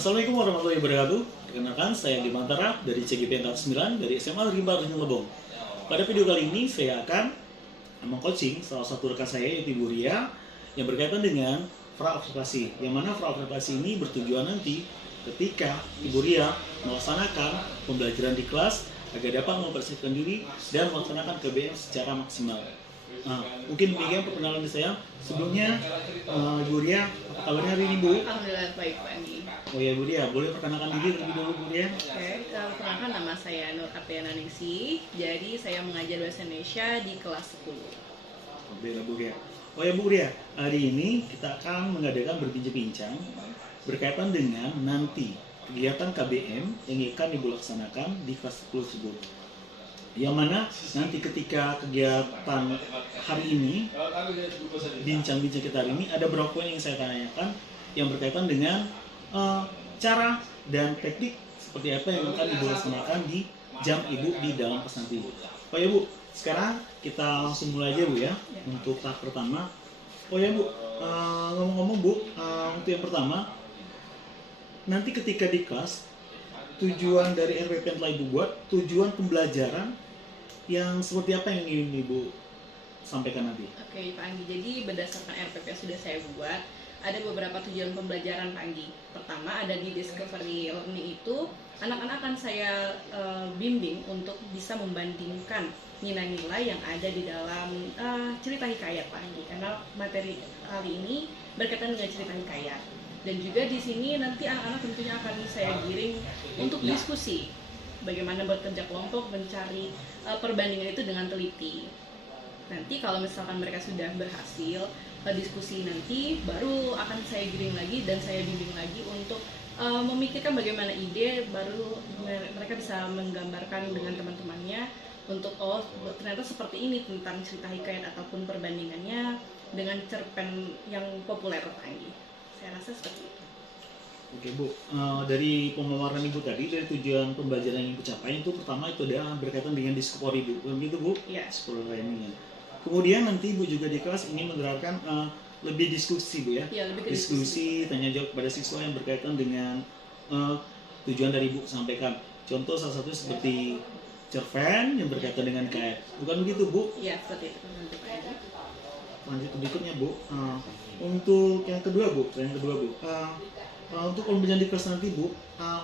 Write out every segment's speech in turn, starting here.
Assalamualaikum warahmatullahi wabarakatuh. Perkenalkan, saya Dimantara dari CGP 49 dari SMA Rimba Renung Lebong. Pada video kali ini saya akan mengcoaching salah satu rekan saya yaitu Ibu Ria yang berkaitan dengan pra-observasi. Yang mana pra-observasi ini bertujuan nanti ketika Ibu Ria melaksanakan pembelajaran di kelas agar dapat mempersiapkan diri dan melaksanakan KBM secara maksimal. Nah, mungkin demikian perkenalan dari saya. Sebelumnya, Ibu Ria, apa kabarnya hari ini, Bu? Alhamdulillah baik, Pak Andi. Oh ya, Bu Ria, boleh perkenalkan diri terlebih dahulu, Bu Ria? Oke, perkenalkan nama saya Nur Apriana Ningsih. Jadi saya mengajar bahasa Indonesia di kelas 10. Alhamdulillah, Bu Ria. Oh ya, Bu Ria, hari ini kita akan mengadakan berbincang-bincang berkaitan dengan nanti kegiatan KBM yang akan Ibu laksanakan di kelas 10 tersebut. Yang mana nanti ketika kegiatan hari ini, bincang-bincang kita hari ini, ada beberapa poin yang saya tanyakan yang berkaitan dengan cara dan teknik seperti apa yang akan Ibu laksanakan di jam Ibu di dalam kelas nanti. Oh ya Bu, sekarang kita langsung mulai aja Bu ya, untuk tahap pertama. Oh ya Bu, ngomong-ngomong Bu, untuk yang pertama, nanti ketika di kelas, tujuan dari RPP yang telah Ibu buat, tujuan pembelajaran yang seperti apa yang ingin Ibu sampaikan nanti? Oke, Pak Anggi. Jadi berdasarkan RPP yang sudah saya buat, ada beberapa tujuan pembelajaran, Pak Anggi. Pertama, ada di discovery learning itu, anak-anak akan saya bimbing untuk bisa membandingkan nilai-nilai yang ada di dalam cerita hikayat, Pak Anggi. Karena materi kali ini berkaitan dengan cerita hikayat. Dan juga di sini nanti anak-anak tentunya akan saya giring untuk diskusi bagaimana bekerja kelompok mencari perbandingan itu dengan teliti. Nanti kalau misalkan mereka sudah berhasil diskusi nanti, baru akan saya giring lagi dan saya bimbing lagi untuk memikirkan bagaimana ide, baru mereka bisa menggambarkan dengan teman-temannya untuk ternyata seperti ini tentang cerita hikayat ataupun perbandingannya dengan cerpen yang populer lagi. Saya rasa seperti itu. Oke Bu, dari pemaparan Ibu tadi, dari tujuan pembelajaran yang Ibu capai itu pertama itu adalah berkaitan dengan discovery Bu, begitu Bu? Iya. Discovery learning. Kemudian nanti Ibu juga di kelas ingin menerapkan lebih diskusi Bu ya? Iya, lebih ke diskusi, tanya jawab kepada siswa yang berkaitan dengan tujuan dari Ibu sampaikan. Contoh salah satu seperti cerpen yang berkaitan dengan KF, bukan begitu Bu? Iya, seperti itu. Lanjut berikutnya Bu, untuk yang kedua Bu, untuk pembelajaran di kelas nanti Bu,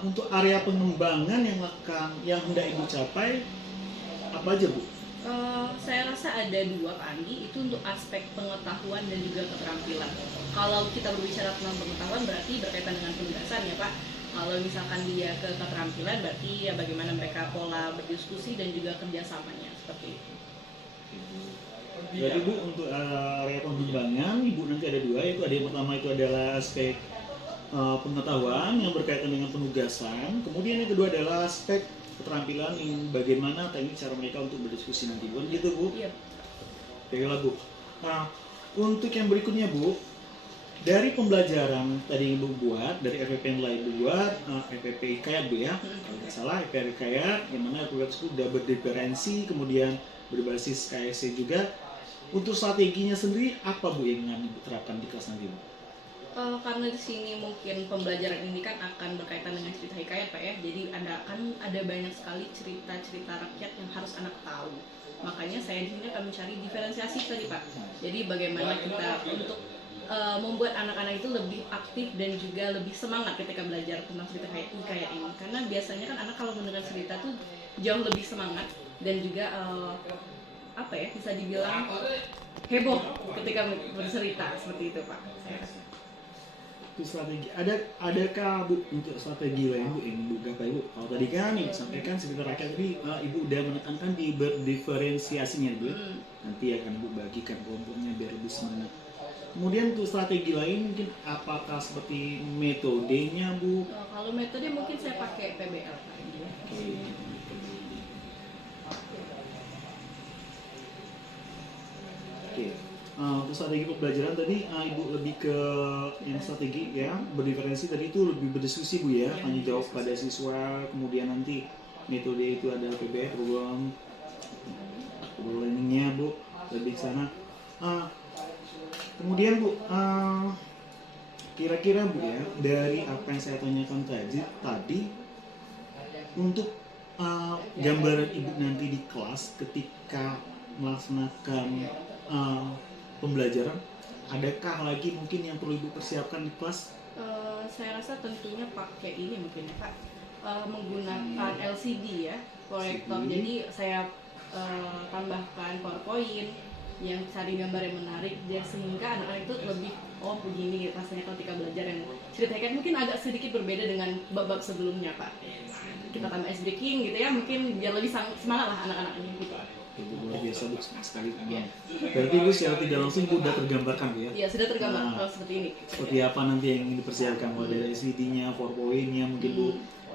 untuk area pengembangan yang hendak Ibu capai apa aja Bu? Saya rasa ada dua, Pak Anggi. Itu untuk aspek pengetahuan dan juga keterampilan. Kalau kita berbicara tentang pengetahuan berarti berkaitan dengan penugasan ya Pak. Kalau misalkan dia ke keterampilan berarti ya bagaimana mereka pola berdiskusi dan juga kerjasamanya seperti itu. Jadi Bu, untuk area pengembangan Ibu nanti ada dua, yaitu ada yang pertama itu adalah aspek pengetahuan yang berkaitan dengan penugasan, kemudian yang kedua adalah aspek keterampilan yang bagaimana teknik cara mereka untuk berdiskusi nanti, bukan gitu Bu? Iya. Baiklah Bu. Nah, untuk yang berikutnya Bu, dari pembelajaran tadi Ibu buat, dari RPP yang telah Ibu buat, RPP Hikayat Bu ya, kalau tidak salah RPP Hikayat, yang mana RPP itu sudah berdiferensi, kemudian berbasis KSC juga. Untuk strateginya sendiri apa Bu yang ingin Ibu terapkan di kelas nanti Bu? Karena di sini mungkin pembelajaran ini kan akan berkaitan dengan cerita hikayat Pak ya. Jadi ada banyak sekali cerita-cerita rakyat yang harus anak tahu. Makanya saya di sini akan mencari diferensiasi tadi Pak. Jadi bagaimana kita untuk membuat anak-anak itu lebih aktif dan juga lebih semangat ketika belajar tentang cerita hikayat ini. Karena biasanya kan anak kalau mendengar cerita tuh jauh lebih semangat dan juga bisa dibilang heboh ketika bercerita seperti itu Pak. Saya rasa. Itu strategi. Adakah Bu untuk strategi lain Bu yang Ibu gapai Bu? Kalau tadi kan Ibu sampaikan cerita rakyat tadi Ibu udah menekankan di berdiferensiasinya Bu. Nanti akan Ibu bagikan kelompoknya biar lebih semangat. Kemudian untuk strategi lain mungkin apakah seperti metodenya Bu? Kalau metode mungkin saya pakai PBL Pak. Oke. Untuk strategi pembelajaran tadi Ibu lebih ke yang strategi ya, berdiferensi tadi itu lebih berdiskusi Bu ya, tanya jawab pada siswa, kemudian nanti metode itu ada PBL, problem learningnya Bu, lebih ke sana. Kemudian Bu, kira-kira Bu ya, dari apa yang saya tanyakan tadi untuk gambaran Ibu nanti di kelas ketika melaksanakan pembelajaran, adakah lagi mungkin yang perlu Ibu persiapkan di kelas? Saya rasa tentunya pakai ini mungkin ya Pak, menggunakan LCD ya, proyektor. LCD. Jadi saya tambahkan PowerPoint yang cari gambar yang menarik, sehingga anak-anak itu lebih begini rasanya ketika belajar, yang ceritanya mungkin agak sedikit berbeda dengan bab-bab sebelumnya Pak. Kita tambah ice breaking gitu ya, mungkin biar lebih semangat lah anak-anak ini gitu. Itu luar biasa Bu sekali. Berarti Bu secara tidak langsung Bu sudah tergambarkan Bu ya? Iya, sudah tergambar seperti ini. Seperti apa nanti yang ingin dipersiapkan, mulai dari LCD-nya, PowerPoint-nya, mungkin Bu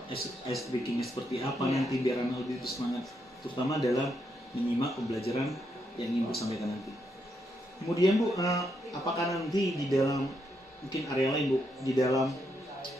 ice breaking-nya seperti apa nanti biar anak lebih semangat, terutama dalam menyimak pembelajaran yang ingin Bu sampaikan nanti. Kemudian Bu, apakah nanti di dalam mungkin area lain Bu, di dalam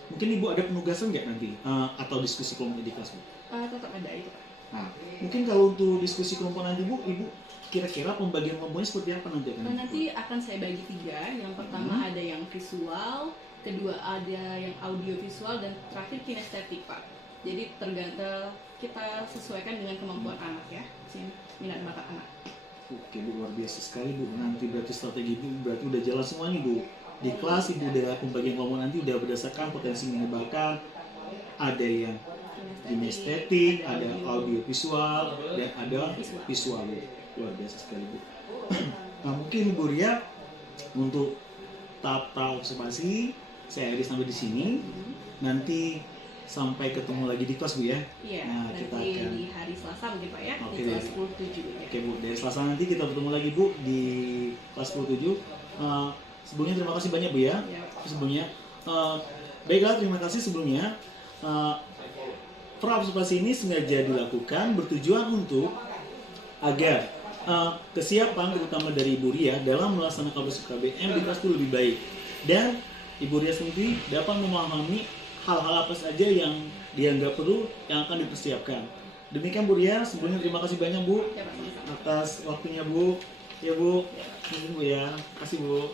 mungkin Ibu ada penugasan nggak nanti atau diskusi kelompok di kelas Bu? Tetap ada itu Pak. Nah, mungkin kalau untuk diskusi kelompok nanti Bu, Ibu kira-kira pembagian kelompoknya seperti apa nanti akan? Nanti akan saya bagi 3. Yang pertama ada yang visual, kedua ada yang audio visual, dan terakhir kinestetik Pak. Jadi tergantung kita sesuaikan dengan kemampuan anak ya, minat bakat anak. Oke Bu, luar biasa sekali Bu. Nanti berarti strategi Bu berarti udah jalan semua nih Bu. Di kelas Ibu udah pembagian kelompok nanti udah berdasarkan potensi minat bakat. Ada yang kinestetik, ada audio visual, dan ada visual Bu. Luar biasa sekali Bu. Nah mungkin Bu Ria untuk tahap observasi saya akhiri sampai di sini. Nanti sampai ketemu lagi di kelas Bu ya. Iya, nah, nanti kita akan di hari Selasa mungkin Pak ya, Oke, di kelas 10-7 ya. Oke Bu, dari Selasa nanti kita bertemu lagi Bu di kelas 10-7. Sebelumnya terima kasih banyak Bu ya. Sebelumnya baiklah, terima kasih sebelumnya. Praobservasi ini sengaja dilakukan bertujuan untuk agar kesiapan terutama dari Ibu Ria dalam melaksanakan prosedur KBM di kelas itu lebih baik, dan Ibu Ria sendiri dapat memahami hal-hal apa saja yang dianggap perlu yang akan dipersiapkan. Demikian Bu Ria, sebelumnya terima kasih banyak Bu atas waktunya Bu. Ya Bu, ini Bu ya, kasih Bu.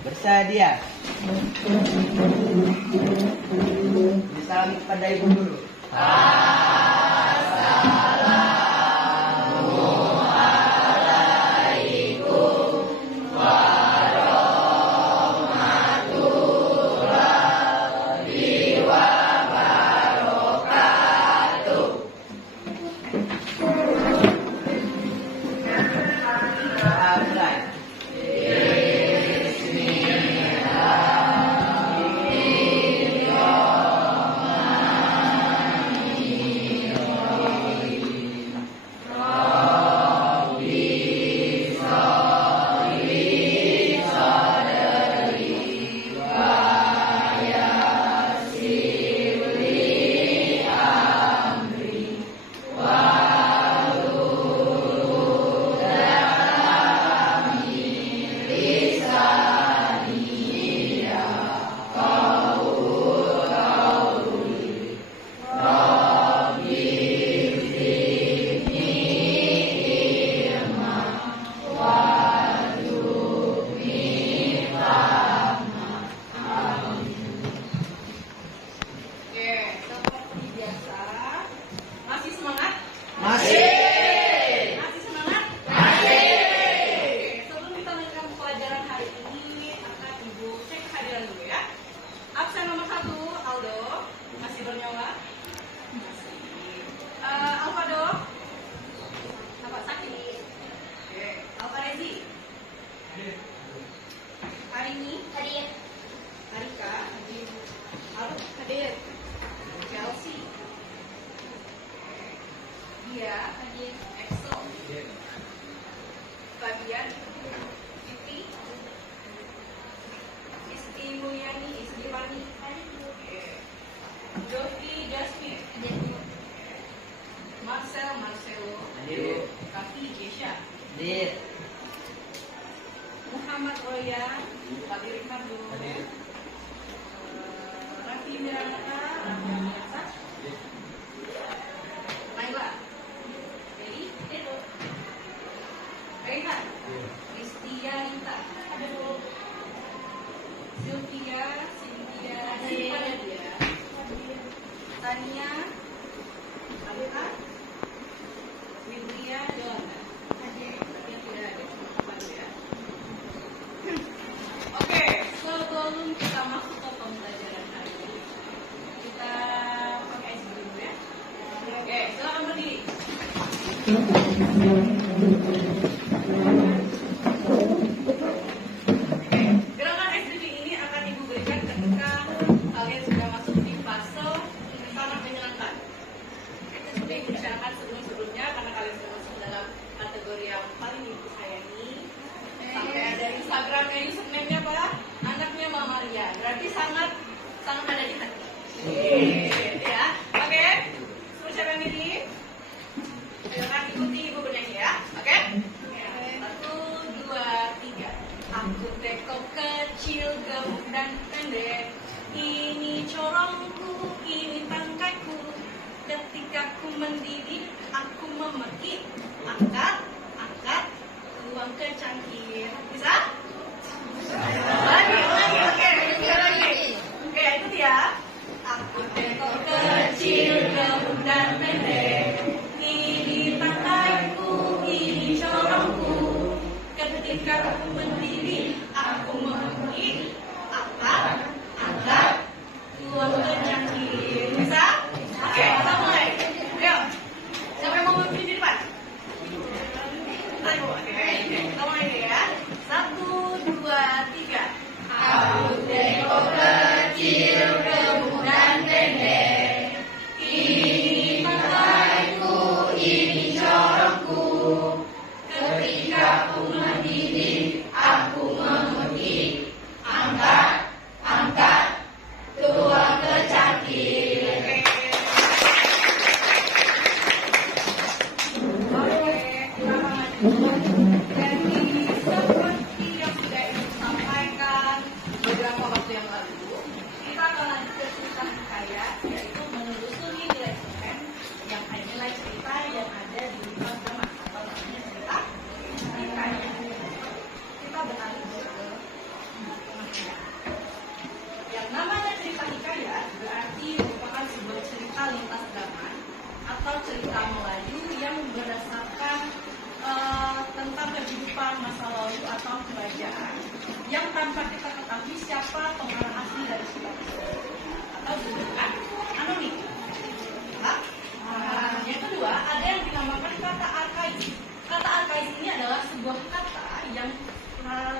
Bersedia. Disalami kepada Ibu Guru. Marcelo, Hadir. Kafi Kesha, Hadir. Muhammad Roya, Fadli Ricardo, Hadir. Raffi Miranata, Raffi Miasa, Naila, Eli, Edo, Rehan, Kristia Rita, Sylvia, ada dia, Tania, Alika, Widya, Don, yang tidak ada cuma baru ya. Oke, sebelum kita masuk ke pembelajaran hari ini, kita pakai dulu ya. Oke, silakan berdiri. Gerakan SDV ini akan Ibu berikan ketika kalian sudah masuk di fase sangat menyenangkan. Seperti yang dibicarakan sebelumnya, karena kalian sudah masuk dalam kategori yang paling Ibu sayangi. Sampai ada Instagramnya, username-nya apa? Anaknya Mama Maria. Berarti sangat ada di hati. Ya, oke. Persiapan diri. Silakan ikuti Ibu bernyanyi ya, oke? 1, 2, 3. Aku teko kecil, gemuk dan pendek. Ini corongku, ini tangkaiku. Ketika ku mendidih, aku memerki. Angkat, tuang ke cangkir. Bisa? Lagi, oke, lagi. Oke, itu dia. Aku teko kecil, gemuk dan pendek. Ini tangkaiku, ini corongku. Ketika aku mendidih, aku memerki. Angkat, tuang ke cangkir. Bisa? Oke, kita mulai. Ayo. Siapa yang mau berdiri di depan? Ayo, oke. Kita mulai deh ya. 1, 2, 3. Aku tengok kecil, gemuk dan pendek. Ini tangkaiku, ini corongku. Ketika aku mendidih, aku memerki. Angkat, tuang ke cangkir. Oke, jadi seperti yang sudah Ibu sampaikan beberapa waktu yang lalu, kita akan lanjut ke cerita hikayat, yaitu menelusuri nilai cerpen yang ada nilai cerita yang ada di lingkungan zaman atau namanya cerita hikayat. Kita beralih ke pengertian. Yang namanya cerita hikayat berarti merupakan sebuah cerita lintas zaman atau cerita Melayu yang berdasarkan tentang kehidupan masa lalu atau kerajaan yang tanpa kita ketahui siapa pengarang asli dari cerita tersebut atau disebutkan anonim. Yang kedua, ada yang dinamakan kata arkais. Kata arkais ini adalah sebuah kata yang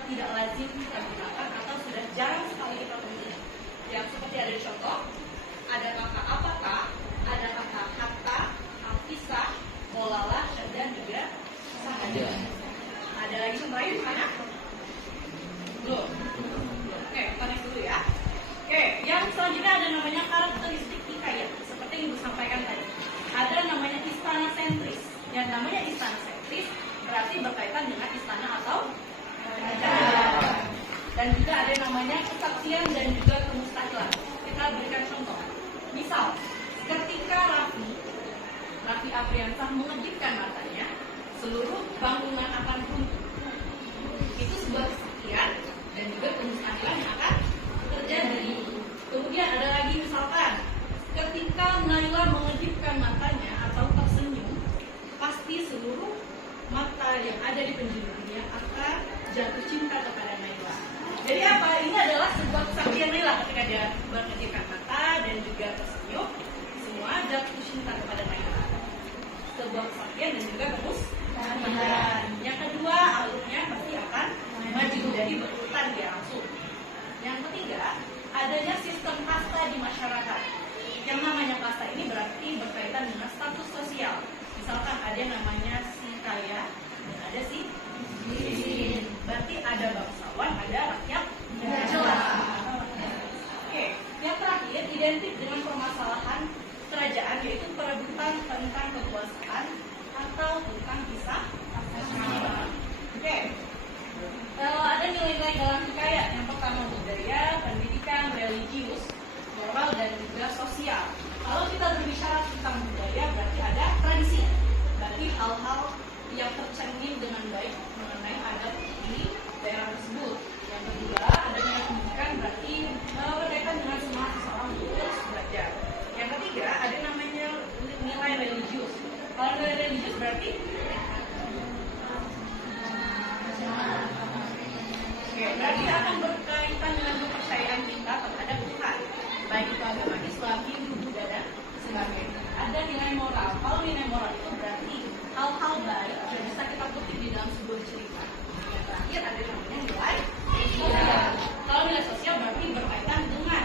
tidak lazim kita gunakan atau sudah jarang sekali kita temui. Yang seperti ada di contoh, ada kata apakah, ada kata hatta, alkisah, molala, dan juga sahaja. Ada lagi sembahyang di mana? Belum. Oke, connect dulu ya. Oke, yang selanjutnya ada namanya karakteristik hikayat. Seperti yang Ibu sampaikan tadi. Ada namanya istana sentris. Yang namanya istana sentris berarti berkaitan dengan istana atau kerajaan. Dan juga ada namanya kesaksian dan juga kemustahilan. Kita berikan contoh. Misal, ketika Raffi Afriansah mengejutkan matanya, seluruh bangunan akan runtuh. Itu sebuah kesaksian dan juga kemustahilan yang akan terjadi. Kemudian ada lagi misalkan, ketika Naila mengejutkan matanya atau tersenyum, pasti seluruh mata yang ada di penjuru dunia akan jatuh cinta kepada Naila. Jadi apa? Ini adalah sebuah kesaksian Naila ketika dia mengejutkan mata dan juga tersenyum, semua jatuh cinta kepada Naila. Sebuah kesaksian dan juga kemustahilan. Yang kedua, alurnya pasti akan maju, jadi berurutan dia langsung. Yang ketiga, adanya sistem kasta di masyarakat. Yang namanya kasta ini berarti berkaitan dengan status sosial. Misalkan ada yang namanya si kaya dan ada si miskin. Berarti ada bangsawan, ada rakyat jelata. Oke. hal-hal yang tercermin dengan baik mengenai adat di daerah tersebut. Yang kedua, adanya pendidikan berarti berkaitan dengan semangat seseorang untuk terus belajar. Yang ketiga, ada namanya nilai religius. Kalau nilai religius berarti berarti akan berkaitan dengan kepercayaan kita terhadap Tuhan, baik itu agama Islam, Hindu, Buddha, dan sebagainya. Ada nilai moral. Kalau nilai moral itu berarti hal-hal baik yang bisa kita kutip di dalam sebuah cerita. Yang terakhir ada namanya nilai sosial. Kalau nilai sosial berarti berkaitan dengan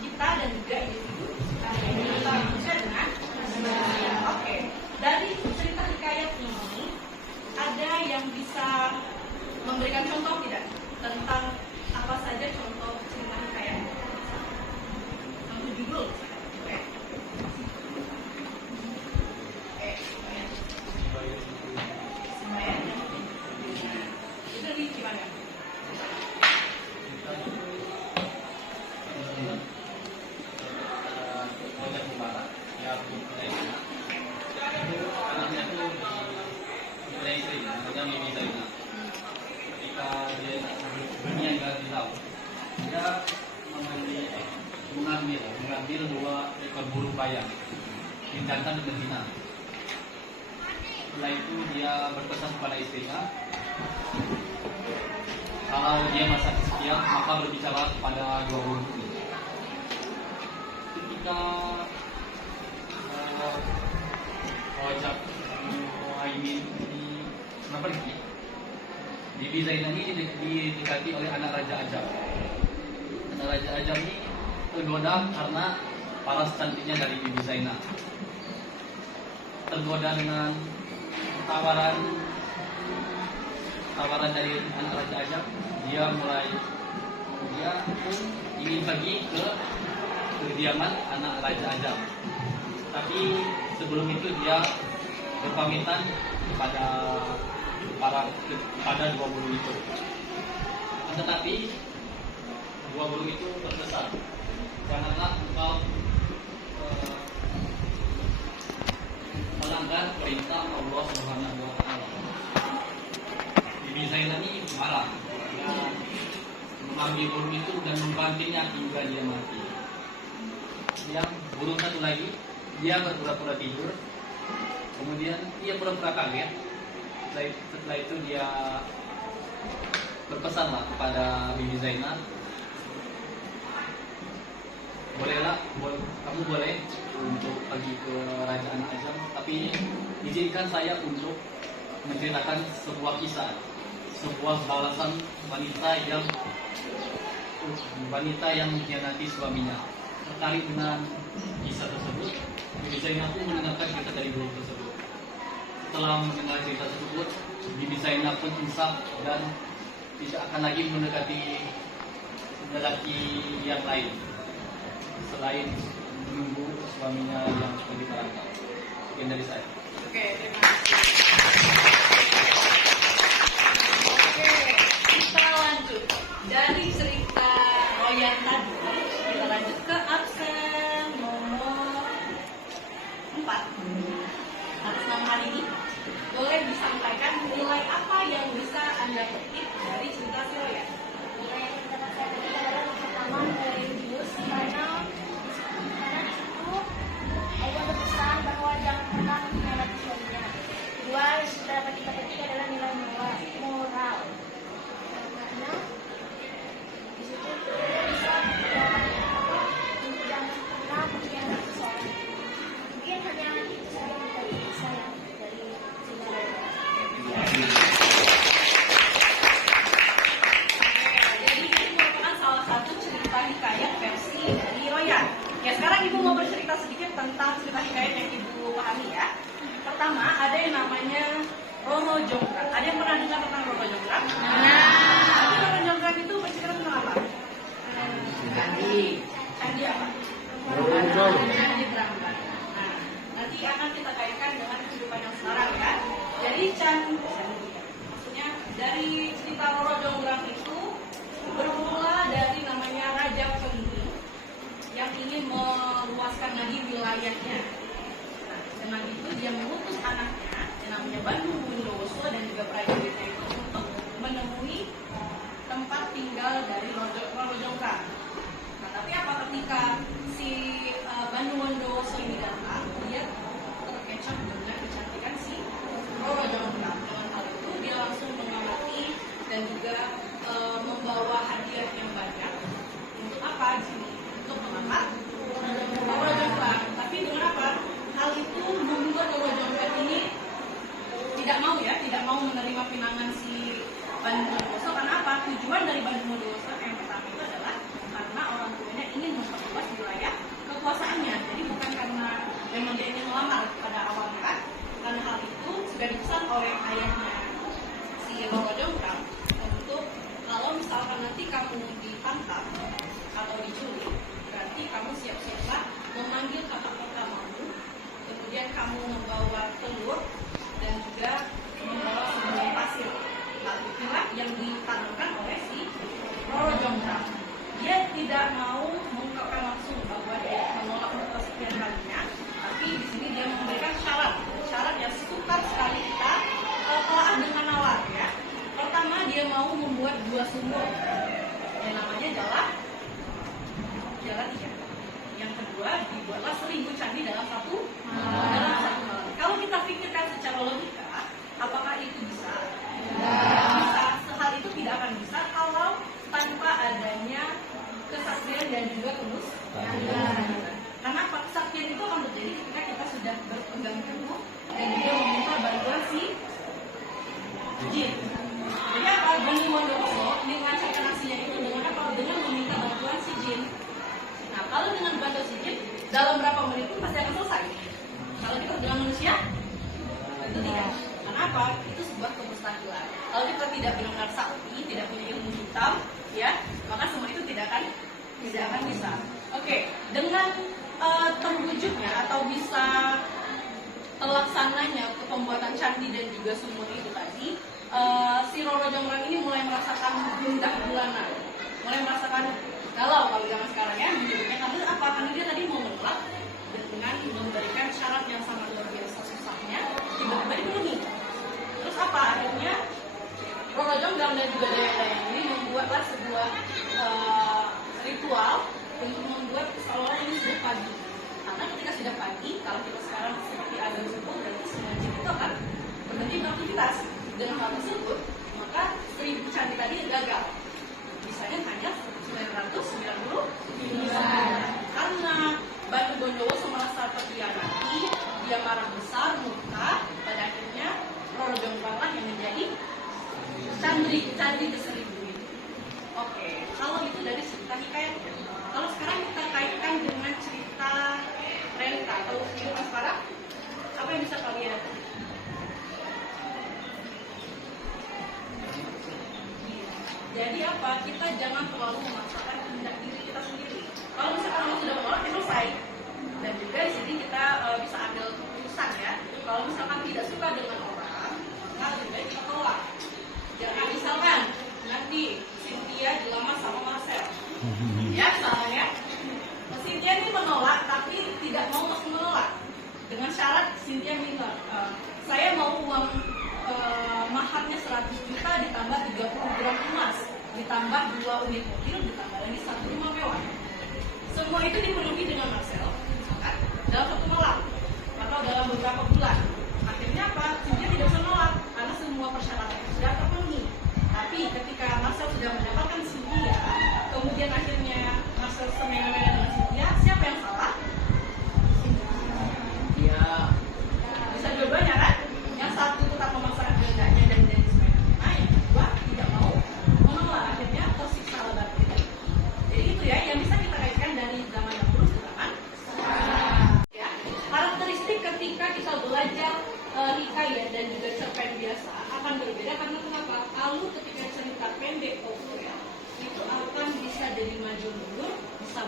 kita dan juga individu. Kita manusia dengan manusia. Oke. Dari cerita hikayat ini ada yang bisa memberikan contoh tidak tentang apa saja contoh cerita hikayat? Contoh judul. Oke. Sembahyang. Itu di gimana? Mengambil 2 ekor burung bayang dijantan di Medina. Setelah itu dia berpesan kepada istrinya, kalau dia merasa kesepian maka berbicara kepada 2 burung ini. Ketika Rajab Muhaimin ini pergi, Bibi Zainab ini didekati oleh anak Raja Ajam. Anak Raja Ajam ini tergoda karena paras cantiknya dari Bibi Zainab. Tergoda dengan tawaran dari anak Raja Ajam, dia pun ingin pergi ke kediaman anak Raja Ajam. Tapi sebelum itu dia berpamitan kepada 2 burung itu. Tetapi 2 burung itu berpesan, janganlah engkau melanggar perintah Allah Subhanahu wa taala. Bibi Zainab ini marah. Dia mengambil burung itu dan membantingnya hingga dia mati. Yang burung satu lagi, dia berpura-pura tidur. Kemudian dia pura-pura kaget. Setelah itu dia berpesanlah kepada Bibi Zainab, kamu boleh untuk pergi ke Raja Anak Ajam, tapi izinkan saya untuk menceritakan sebuah kisah, sebuah balasan wanita yang mengkhianati suaminya. Tertarik dengan kisah tersebut, Bibi Zainab pun mendengarkan cerita dari burung tersebut. Setelah mendengar cerita tersebut, Bibi Zainab pun insaf dan tidak akan lagi mendekati lelaki yang lain selain menunggu suaminya yang pergi merantau. Sekian dari saya. Oke, terima kasih. Oke, kita lanjut dari cerita Royan tadi. Kita lanjut ke absen nomor 4. Atas nama hari ini boleh disampaikan nilai apa yang bisa Anda petik dari cerita si Royan? Nilai yang dapat saya petik adalah pertama nilai religius, karena di situ Allah berpesan bahwa jangan pernah mengkhianati suaminya. Kedua, yang dapat kita petik adalah nilai moral. Karena di situ kita bisa jangan pernah mengkhianati seseorang. Mungkin hanya itu saja dari saya dari cerita. Jadi ini merupakan salah satu cerita hikayat versi dari Royan. Ya, sekarang Ibu mau bercerita sedikit tentang cerita hikayat yang Ibu pahami ya. Pertama, ada yang namanya Roro Jonggrang. Ada yang pernah dengar tentang Roro Jonggrang? Tapi Roro Jonggrang itu bercerita tentang apa? Candi apa? Candi Prambanan. Nah, nanti akan kita kaitkan dengan kehidupan yang sekarang ya. Jadi maksudnya dari cerita Roro Jonggrang itu bermula dari namanya Raja Penggi yang ingin meluaskan lagi wilayahnya. Nah, Dengan itu dia mengutus anaknya yang namanya Bandung Bondowoso dan juga prajuritnya itu untuk menemui tempat tinggal dari Roro Jonggrang. Nah, tapi apa ketika si Bandung Bondowoso ini datang, dia terkecoh dengan kecantikan si Roro Jonggrang. Dengan hal itu dia langsung mengamati dan juga membawa hadiah yang banyak. Untuk apa di sini? Untuk mengangkat Roro Jonggrang. Tapi dengan apa? Hal itu membuat Roro Jonggrang ini tidak mau menerima pinangan si Bandung Bondowoso. Karena apa? Tujuan dari Bandung Bondowoso yang pertama itu adalah karena orang tuanya ingin memperluas wilayah kekuasaannya. Jadi bukan karena memang dia ingin melamar pada awalnya kan. Karena hal itu sudah dipesan oleh ayahnya si Roro Jonggrang untuk kalau misalkan nanti kamu ditangkap atau diculik, berarti kamu siap-siaplah memanggil kakak pertamamu, kemudian kamu membawa telur dan juga membawa sebuah pasir. Hal itulah yang ditanamkan oleh si Roro Jonggrang. Dia tidak mau mengungkapkan langsung bahwa dia menolak untuk kesekian kalinya, tapi di sini dia memberikan syarat yang sukar sekali kita telaah dengan nalar ya. Pertama dia mau membuat 2 sumur yang namanya Jala 3. Yang kedua dibuatlah 1000 candi dalam satu malam. Kalau kita pikirkan secara logika, apakah itu bisa? Tidak bisa. Hal itu tidak akan bisa kalau tanpa adanya kesaktian dan juga kemusnahan. Karena kesaktian itu akan terjadi ketika kita sudah berpegang teguh dan juga meminta bantuan si jin. Jadi apa? Bandung Bondowoso melancarkan aksinya itu dengan apa? Dengan meminta bantuan si jin. Nah, kalau dengan bantuan si jin, dalam berapa menit pun pasti akan selesai. Kalau kita dengan manusia, itu tidak. Karena apa? Itu sebuah kemustahilan. Kalau kita tidak benar-benar sakti, tidak punya ilmu hitam, ya, maka semua itu tidak akan bisa. Oke, dengan terwujudnya atau bisa terlaksananya untuk pembuatan candi dan juga sumur itu tadi, si Roro Jonggrang ini mulai merasakan gundah gulana, mulai merasakan galau kalau zaman sekarang ya, menyebutnya karena apa? Karena dia tadi mau menolak dengan memberikan syarat yang sangat luar biasa susahnya, tiba-tiba dipenuhi. Terus apa? Akhirnya Roro Jonggrang dan juga daya-daya ini membuatlah sebuah ritual untuk membuat seolah ini sudah pagi. Karena ketika sudah pagi, kalau kita sekarang seperti azan subuh, berarti semua jin itu akan berhenti beraktivitas. Dengan hal tersebut, maka 1000 candi tadi gagal. Misalnya hanya 990. Karena Bandung Bondowoso merasa terkhianati, dia marah besar, murka. Pada akhirnya Roro Jonggrang yang menjadi candi ke-1000 itu. Oke, kalau itu dari cerita hikayatnya. Kalau sekarang kita kaitkan dengan cerita realita atau kehidupan sekarang, apa yang bisa kalian? Jadi apa? Kita jangan terlalu memaksakan kehendak diri kita sendiri. Kalau misalkan Allah sudah menolak, ya selesai. Dan juga di sini kita bisa ambil keputusan ya. Kalau misalkan tidak suka dengan orang, maka lebih baik kita tolak. Jangan misalkan nanti Cynthia dilamar sama Marcel. Ya, soalnya Cynthia ini menolak, tapi tidak mau langsung menolak. Dengan syarat Cynthia minta, saya mau uang maharnya 100 juta ditambah 30 gram emas, ditambah 2 unit mobil, ditambah lagi 1 rumah mewah. Semua itu dipenuhi dengan Marcel, misalkan, dalam 1 malam atau dalam beberapa bulan. Akhirnya apa? Cynthia tidak bisa menolak karena semua persyaratan sudah terpenuhi. Tapi ketika Marcel sudah mendapatkan Cynthia, kemudian akhirnya Marcel semena-mena dengan Cynthia, siapa yang salah? Ya. Bisa dua-duanya kan? Yang satu tetap memaksakan kehendaknya dan menjadi semena-mena, yang kedua tidak mau menolak, akhirnya tersiksa lebat. Jadi itu ya yang bisa kita kaitkan dari zaman dahulu ke zaman sekarang. Ya, karakteristik ketika kita belajar hikayat dan juga cerpen biasa akan berbeda karena kenapa? Lalu ketika cerita pendek populer itu akan bisa jadi maju mundur, bisa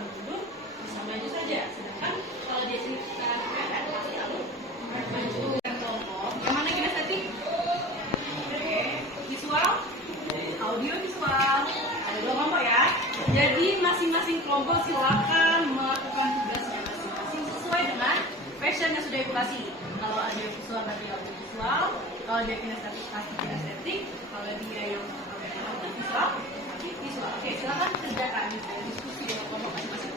maju saja. Sedangkan kalau dia cerita pendek pasti lalu maju. Yang mana kita setting? Oke, visual, audio visual. Ada 2 kelompok ya. Jadi masing-masing kelompok silakan melakukan tugasnya masing-masing sesuai dengan Fashion yang sudah edukasi. Kalau ada yang visual berarti audio visual, kalau dia kinestetik pasti kinestetik, kalau dia yang visual berarti visual. Oke, silakan kerjakan diskusi dengan kelompok masing-masing.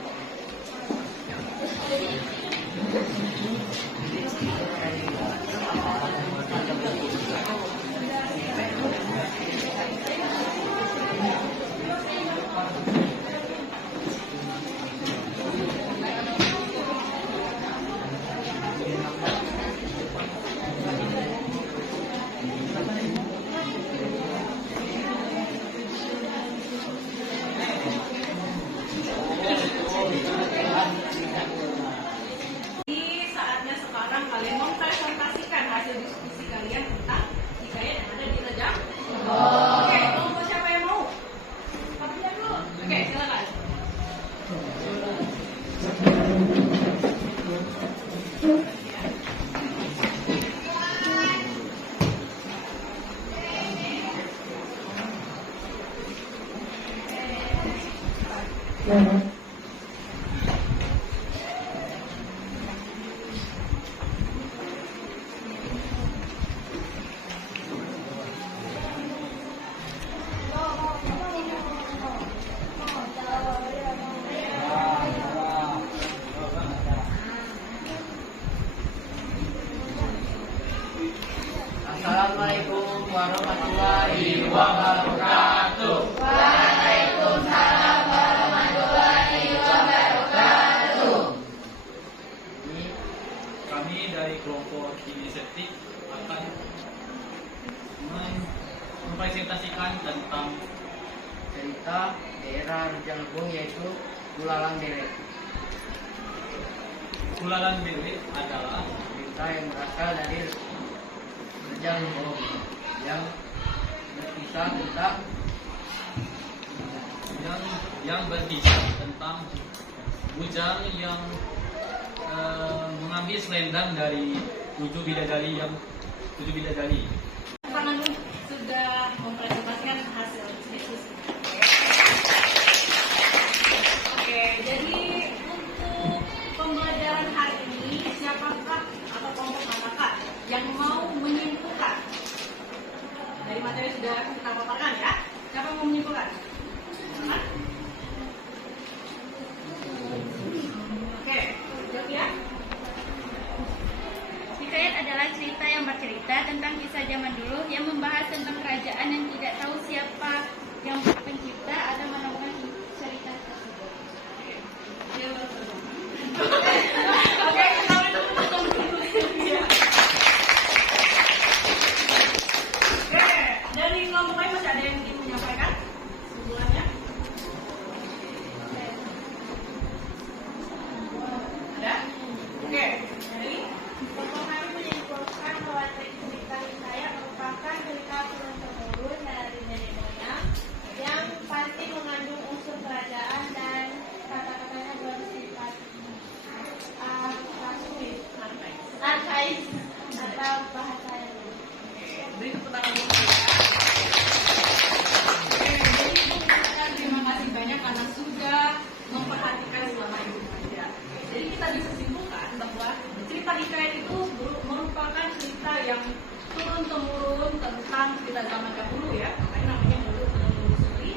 Saatnya sekarang kalian mempresentasikan hasil diskusi kalian tentang hikayat yang ada di Rejang. Oke, kelompok siapa yang mau? Papinya dulu. Oke, silakan. Assalamualaikum warahmatullahi wabarakatuh. Waalaikumsalam warahmatullahi wabarakatuh. Kami dari kelompok kinestetik akan mempresentasikan tentang Cerita daerah Rejang Lebong yaitu Bulalang Deret. Bulalang Deret adalah Cerita yang berasal dari Rejang Lebong yang berkisah tentang yang berkisah tentang bujang yang mengambil selendang dari tujuh bidadari. Tangan sudah mempresentasikan hasil diskusi. Oke, jadi untuk pembelajaran hari ini siapakah atau kelompok manakah yang mau menyimpulkan dari materi sudah kita paparkan ya? Siapa yang mau menyimpulkan? Hah? Oke, jawab ya. Hikayat adalah cerita yang bercerita tentang kisah zaman dulu yang membahas tentang kerajaan yang tidak tahu siapa yang pencipta atau menemukan cerita tersebut. Oke, kita tunggu dulu. Oke, dari kelompok lain masih ada yang ingin menyampaikan simpulannya? Ada? Oke, dari Kelompok kami menyimpulkan bahwa cerita hikayat merupakan cerita turun-temurun dari nenek moyang yang pasti mengandung unsur kerajaan dan kata-katanya bersifat arkais atau bahasa yang beri tepuk tangan dulu ya. Oke, jadi Ibu mengucapkan terima kasih banyak karena sudah memperhatikan selama Ibu mengajar. Jadi kita bisa simpulkan bahwa cerita hikayat itu merupakan cerita yang turun-temurun tentang cerita zaman dahulu ya. Makanya namanya menelusuri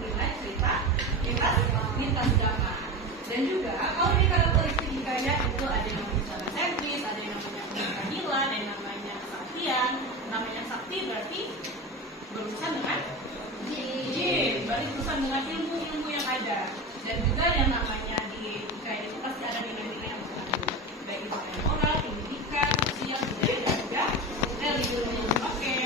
nilai cerita lintas zaman. Dan juga kalau di karakteristik hikayat itu ada yang namanya secara sentris, ada yang namanya keadilan, ada yang namanya kesaktian. Namanya sakti berarti berurusan dengan jin, berarti berurusan dengan ilmu-ilmu yang ada. Dan juga yang namanya di hikayat itu pasti ada nilai-nilai yang mengandung baik itu moral, pendidikan, sosial, budaya, dan juga religius. Oke.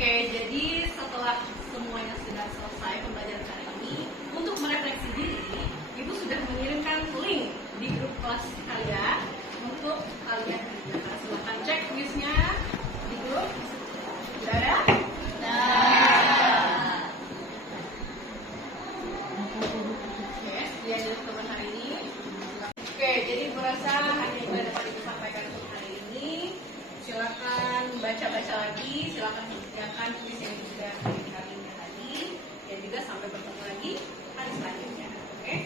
Oke, jadi setelah semuanya sudah selesai pembelajaran kali ini, untuk merefleksi diri, Ibu sudah mengirimkan link di grup kelas kalian untuk kalian kerjakan. Silahkan cek kuisnya di grup. Sudah ada? Oke, sekian dari teman hari ini. Oke, jadi berasa hanya itu yang dapat Ibu sampaikan untuk hari ini. Silakan baca-baca lagi, silakan kerjakan kuis yang sudah kalian tadi, dan juga sampai bertemu lagi hari selanjutnya. Oke?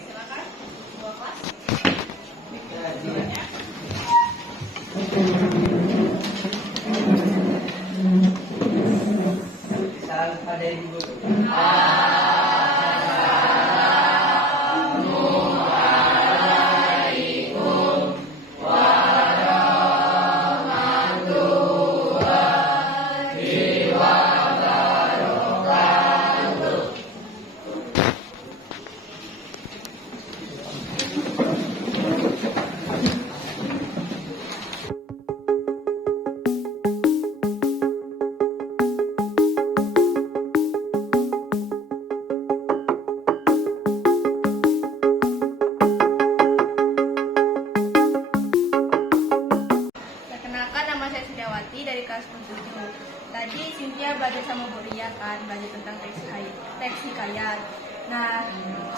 belajar sama Bu Ria kan, belajar tentang teks hikayat. Nah,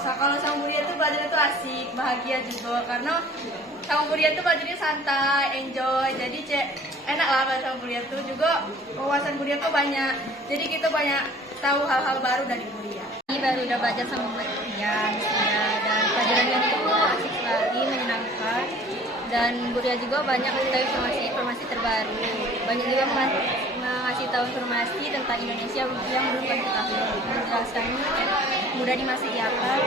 kalau sama Bu Ria tuh belajarnya tuh asik, bahagia juga karena sama Bu Ria tuh belajarnya santai, enjoy. Jadi enak lah belajar sama Bu Ria tuh, juga wawasan Bu Ria tuh banyak. Jadi kita banyak tahu hal-hal baru dari Bu Ria. Ini baru udah belajar sama Bu Ria, dan pelajarannya itu asik sekali, menyenangkan. Dan Bu Ria juga banyak ngasih tahu informasi terbaru. Banyak juga ngasih tahu informasi tentang Indonesia yang belum kami ketahui. Menjelaskannya mudah dimasuki akal